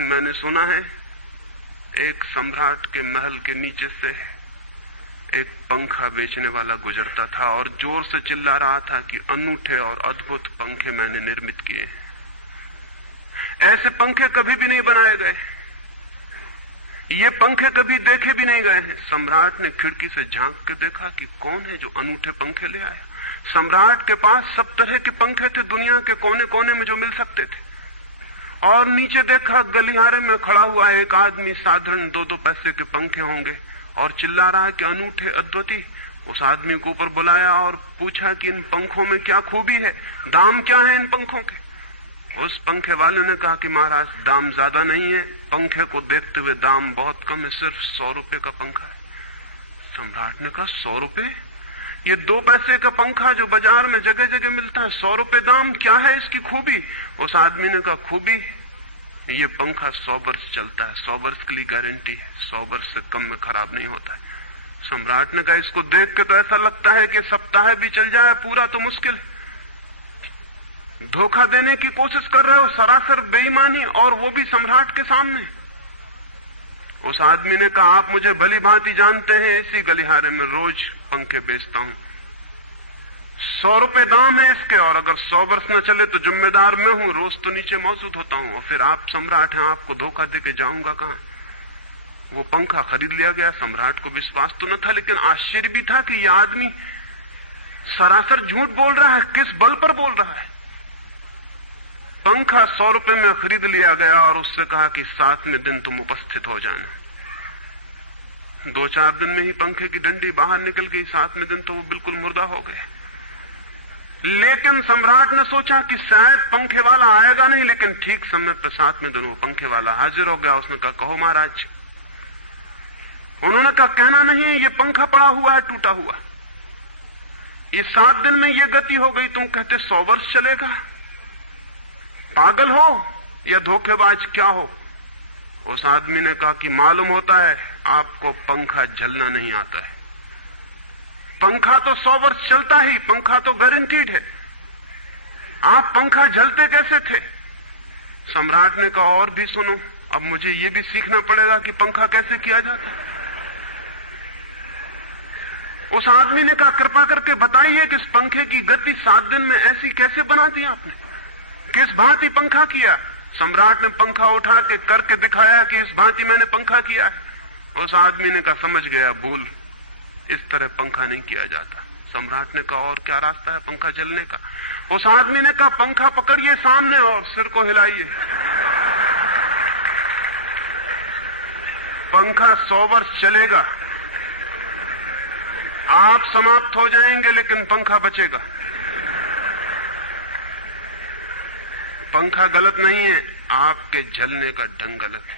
मैंने सुना है एक सम्राट के महल के नीचे से एक पंखा बेचने वाला गुजरता था और जोर से चिल्ला रहा था कि अनूठे और अद्भुत पंखे मैंने निर्मित किए। ऐसे पंखे कभी भी नहीं बनाए गए, ये पंखे कभी देखे भी नहीं गए हैं। सम्राट ने खिड़की से झांक के देखा कि कौन है जो अनूठे पंखे ले आया। सम्राट के पास सब तरह के पंखे थे, दुनिया के कोने कोने में जो मिल सकते थे। और नीचे देखा, गलियारे में खड़ा हुआ एक आदमी, साधारण 2-2 पैसे के पंखे होंगे, और चिल्ला रहा है कि अनूठे अद्वितीय। उस आदमी को ऊपर बुलाया और पूछा कि इन पंखों में क्या खूबी है, दाम क्या है इन पंखों के। उस पंखे वाले ने कहा कि महाराज दाम ज्यादा नहीं है, पंखे को देखते हुए दाम बहुत कम है, सिर्फ 100 रुपए का पंखा है। सम्राट ने कहा 100 रुपए? ये 2 पैसे का पंखा जो बाजार में जगह जगह मिलता है, 100 रुपए दाम, क्या है इसकी खूबी? उस आदमी ने कहा खूबी ये पंखा 100 वर्ष चलता है, 100 वर्ष के लिए गारंटी है, 100 वर्ष से कम में खराब नहीं होता है। सम्राट ने कहा इसको देख के तो ऐसा लगता है कि सप्ताह भी चल जाए, पूरा तो मुश्किल है। धोखा देने की कोशिश कर रहे हो, सरासर बेईमानी, और वो भी सम्राट के सामने। उस आदमी ने कहा आप मुझे भली भांति जानते हैं, इसी गलियारे में रोज पंखे बेचता हूं, 100 रुपए दाम है इसके, और अगर 100 वर्ष न चले तो जिम्मेदार मैं हूं, रोज तो नीचे मौजूद होता हूं, और फिर आप सम्राट हैं, आपको धोखा देके जाऊंगा कहां? वो पंखा खरीद लिया गया। सम्राट को विश्वास तो न था, लेकिन आश्चर्य भी था कि यह आदमी सरासर झूठ बोल रहा है, किस बल पर बोल रहा है। पंखा 100 रुपए में खरीद लिया गया और उससे कहा कि 7वें दिन तुम उपस्थित हो जाना। 2-4 दिन में ही पंखे की डंडी बाहर निकल गई, 7वें दिन तो वो बिल्कुल मुर्दा हो गए। लेकिन सम्राट ने सोचा कि शायद पंखे वाला आएगा नहीं, लेकिन ठीक समय पर 7वें दिन वो पंखे वाला हाजिर हो गया। उसने कहा कहो महाराज। उन्होंने कहा कहना नहीं, ये पंखा पड़ा हुआ है टूटा हुआ, ये 7 दिन में ये गति हो गई, तुम कहते 100 वर्ष चलेगा? पागल हो या धोखेबाज, क्या हो? उस आदमी ने कहा कि मालूम होता है आपको पंखा झलना नहीं आता है, पंखा तो 100 वर्ष चलता ही, पंखा तो गारंटीड है, आप पंखा झलते कैसे थे? सम्राट ने कहा और भी सुनो, अब मुझे ये भी सीखना पड़ेगा कि पंखा कैसे किया जाता है। उस आदमी ने कहा कृपा करके बताइए कि इस पंखे की गति 7 दिन में ऐसी कैसे बना दी आपने, किस भांति पंखा किया? सम्राट ने पंखा उठा के करके दिखाया कि इस भांति मैंने पंखा किया है। उस आदमी ने कहा समझ गया, भूल, इस तरह पंखा नहीं किया जाता। सम्राट ने कहा और क्या रास्ता है पंखा जलने का? उस आदमी ने कहा पंखा पकड़िए सामने और सिर को हिलाइए, पंखा 100 वर्ष चलेगा, आप समाप्त हो जाएंगे लेकिन पंखा बचेगा। पंखा गलत नहीं है, आपके जलने का ढंग गलत है।